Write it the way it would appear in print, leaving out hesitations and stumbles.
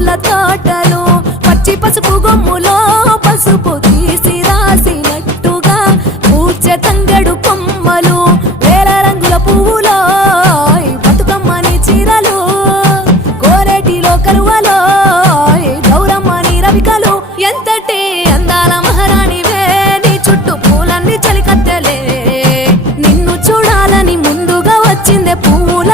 పూల తోటలు పచ్చి పసుపు గొమ్ములో పసుపు తీసి రాసినట్టుగా పూచె తంగెడు కొమ్మలు వేల రంగుల పువ్వులో బతుకమ్మని చీరలు కోరేటిలో కలువలో గౌరమ్మని రవికలు ఎంతటి అందాల మహారాణివే నీ చుట్టూ పూలన్నీ చలికత్తెలే నిన్ను చూడాలని ముందుగా వచ్చిందే పువ్వుల